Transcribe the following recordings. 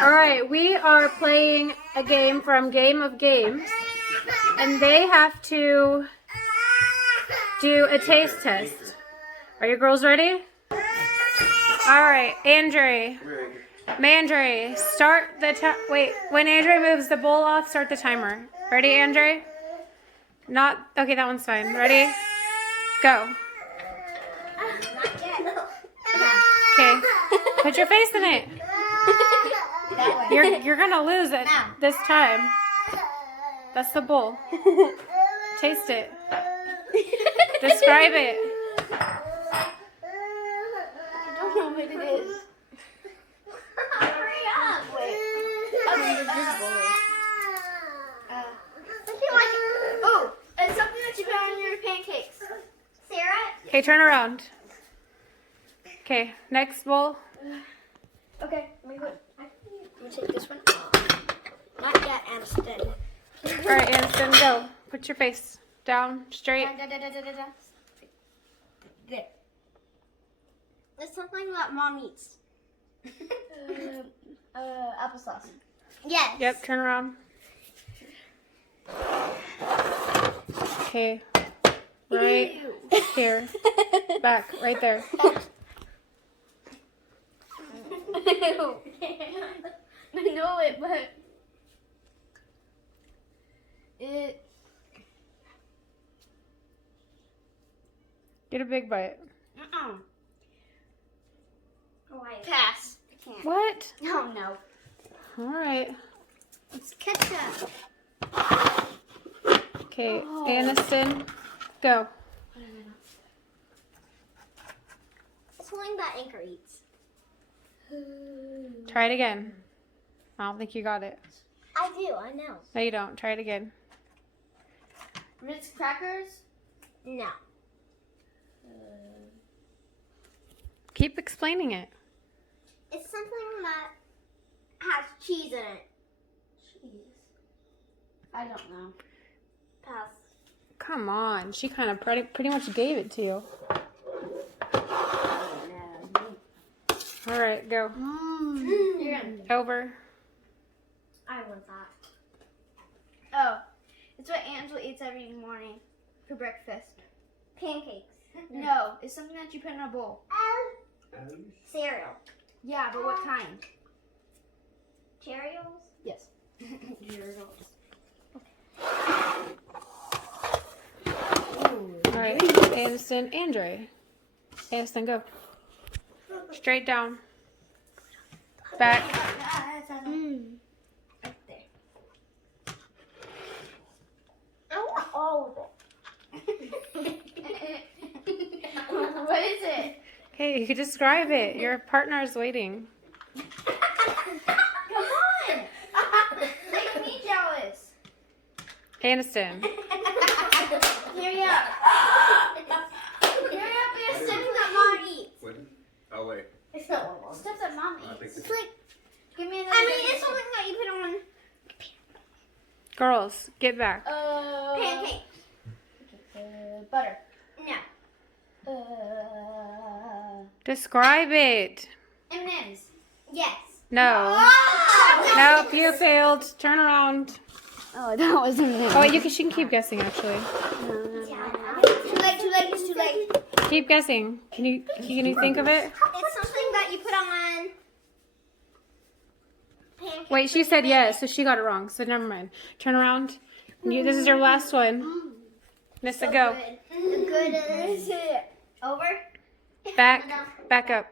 All right, we are playing a game from Game of Games, and they have to do a taste test. Are you girls ready? All right, Andre. Mandre, start the time. Wait, when Andre moves the bowl off, start the timer. Ready, Andre? Not okay. That one's fine. Ready? Go. Okay. Put your face in it. You're gonna lose it this time. That's the bowl. Taste it. Describe it. I don't know what it is. Hurry up! Wait. Oh, it's something that you put on your pancakes. Sarah? Okay, turn around. Okay, next bowl. Okay, let me take this one off. Not yet, Amston. All right, Aniston, go. Put your face down, straight. There. It's something that Mom eats. Applesauce. Yes. Yep, turn around. Okay, right here. Back, right there. I know it, but it. Get a big bite. Pass. I can't. What? Oh no. All right. It's ketchup. Okay, Aniston, go. Something that Anchor eats. Try it again. I don't think you got it. I do, I know. No, you don't. Try it again. Ritz crackers? No. Keep explaining it. It's something that has cheese in it. Cheese? I don't know. Pass. Come on. She kind of pretty much gave it to you. All right, go. You're gonna. Over. I want that. Oh, it's what Angela eats every morning for breakfast. Pancakes. No, it's something that you put in a bowl. Cereal. Yeah, but what kind? Cheerios? Yes. Cheerios. All right, Aniston, Andre. Aniston, go. Straight down. Back. Right there. I want all of it. What is it? Okay, you can describe it. Your partner is waiting. Come on! Make me jealous. Aniston. Hurry up. Hurry up, it's something that Mom eats. Oh, wait. It's not stuff that Mom I think eats. it's- It's like, give me another. I mean, it's something that you put on Girls, get back. pancakes. Butter. No. Describe it. M&M's. Yes. No. Nope, you failed. Turn around. Oh, that was M&M's. Oh, wait, she can keep guessing, actually. Too late, it's too late. Keep guessing. Can you think of it? It's something that you put on pancakes. Wait, she said yes, so she got it wrong. So never mind. Turn around. This is your last one. Nissa, go. Good is it. Over? Back up.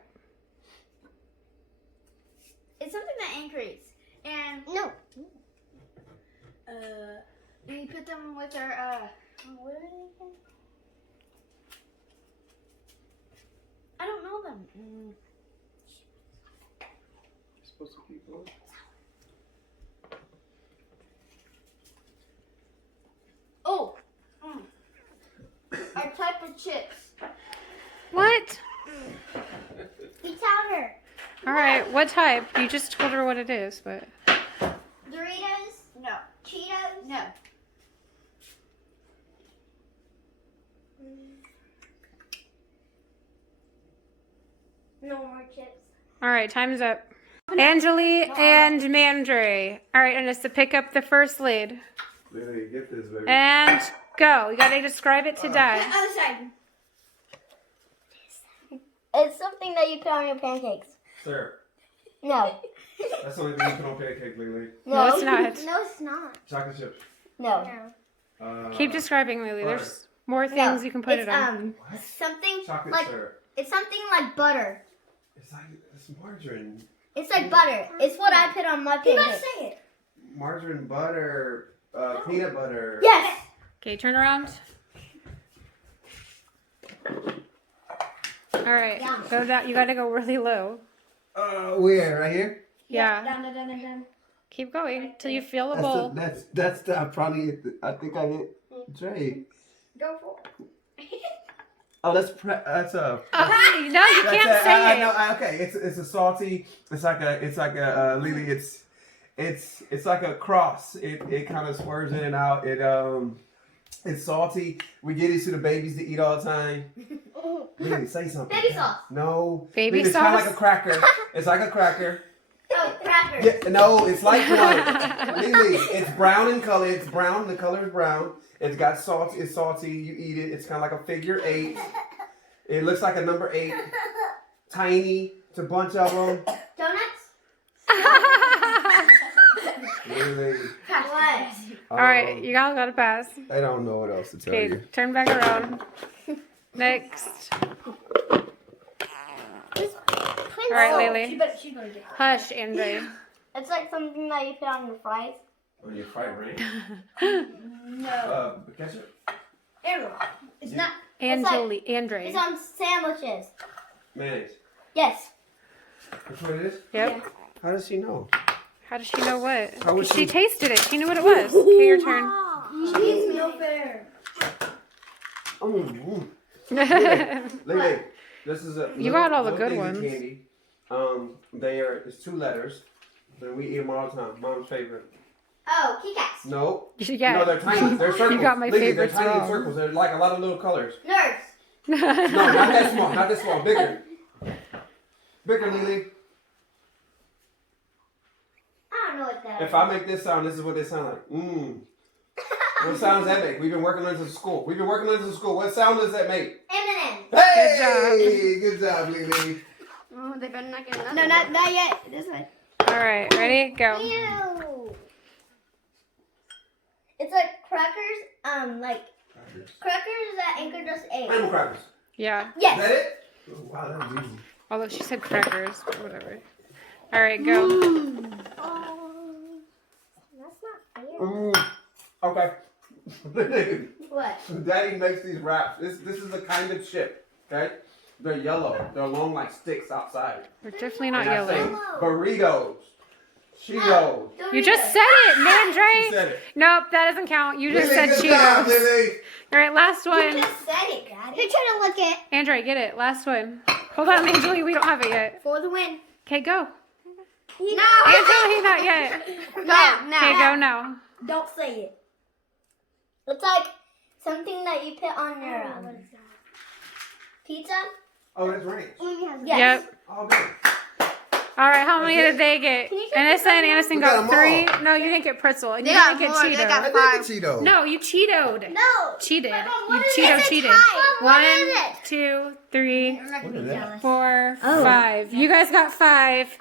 It's something that Anchor eats. And no. We put them with our what are they again? I don't know them. Supposed to keep going. Oh. Our type of chips. What? We tell her. All right, what type? You just told her what it is, but. Doritos? No. Cheetos? No. No more chips. All right, time's up. Angeli and Mandre. All right, Anissa, pick up the first lead. Lily, get this, baby. And go. You gotta describe it to Dad. Other side. It's something that you put on your pancakes. Syrup. No. That's the only thing you put on pancake, Lily. No, it's not. No, it's not. Chocolate chips. No. Keep describing, Lily. butter. There's more things you can put it on. Something Chocolate like syrup. it's something like butter. It's margarine. It's like butter. It's what I put on my pancakes. Say it. Margarine, butter, peanut butter. Yes. Okay, turn around. All right, go down. You gotta go really low. Where? Right here? Yeah. Down. Keep going till you feel the bowl. That's the probably. I think I hit Dre. Go for it. Oh, that's a. No, you can't say I it. know. Okay, it's a salty. It's like a Lily. It's like a cross. It kind of swerves in and out. It's salty. We get it to the babies to eat all the time. Lily, say something. Baby sauce. No. Baby Lily, It's kind of sauce? like a cracker. It's like a cracker. Oh, crackers. Yeah, no, it's like one. Lily, it's brown in color. It's brown. The color is brown. It's got salt. It's salty. You eat it. It's kind of like a figure 8. It looks like a number 8. Tiny. It's a bunch of them. Donuts. Lily. What? All right, you all gotta pass. I don't know what else to tell Okay, you. turn back around. Next. All right, Lily. She's gonna get it. Hush, Andre. It's like something that you put on your fries. On your fried ranch? No. Ketchup? It's not. Andre. It's on sandwiches. Mayonnaise. Yes. That's what it is? Yep. How does she know? How does she know what? How would She she- tasted it. She knew what it was. Okay, your turn. She's no fair. Lily, this is a. You got all the little good things of ones. Candy. It's 2 letters. And we eat them all the time. Mom's favorite. Oh, Kit Kats. No. Yeah. No, they're tiny. They're circles. You got my Lily, favorites They're tiny wrong. circles. They're like a lot of little colors. Nerds. No, not that small. Not that small. Bigger. Bigger, Lily. I don't know what that is. If I make this sound, this is what they sound like. Mmm. What sound does that make? We've been working on this in school. What sound does that make? M&M's. Hey! Good job, Lily. Oh, they better not get another. No, not yet. This one. All right, ready? Go. Ew. It's like crackers, crackers that Anchor just ate. Animal crackers. Yeah. Is Yes. that it? Oh, wow, that was easy. Although she said crackers, but whatever. All right, go. Oh, that's not fair. Okay. What? Daddy makes these wraps. This is a kind of chip. Okay. They're yellow. They're long like sticks outside. They're definitely not And I say yellow. burritos. Cheetos. You just said it, She Mandre. said it. Nope, that doesn't count. You just Lily, said good job, Cheetos. Lily. All right, last You one. just said it, Daddy. Who trying to look at? Andre, get it. Last one. Hold on, Angeli. We don't have it yet. For the win. Okay, go. No. Angeli, not yet. No. Okay, go now. Don't say it. It's like something that you put on your pizza. Oh, that's ranch. Yes. Yep. All good. All right, how many did they get? Can you take Anissa and the Aniston We got got 'em 3. all. No, you didn't get pretzel. And They you got didn't get more. They Cheeto. got I five. did get Cheetos. No, you Cheetoed. No. Cheated. What You is it? Cheeto It's a cheated. tie. What 1, is it? 2, 3, I'm not What gonna is be that? jealous. 4, Oh. 5. You guys got 5.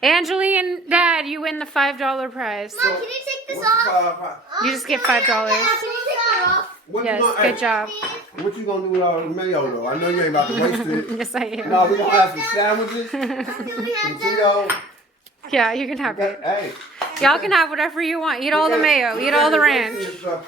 Angeli and Dad, you win the $5 prize. Mom, can you take this What's off? You just get $5. Can you take that off? What Yes, you gonna, good job. What you gonna do with all the mayo though? I know you ain't about to waste it. Yes, I am. No, we gonna have some sandwiches, Do we some have that? Cheetos. Yeah, you can have it. Hey. Y'all can have whatever you want. Eat all the mayo. Eat all the ranch. This is, Oh,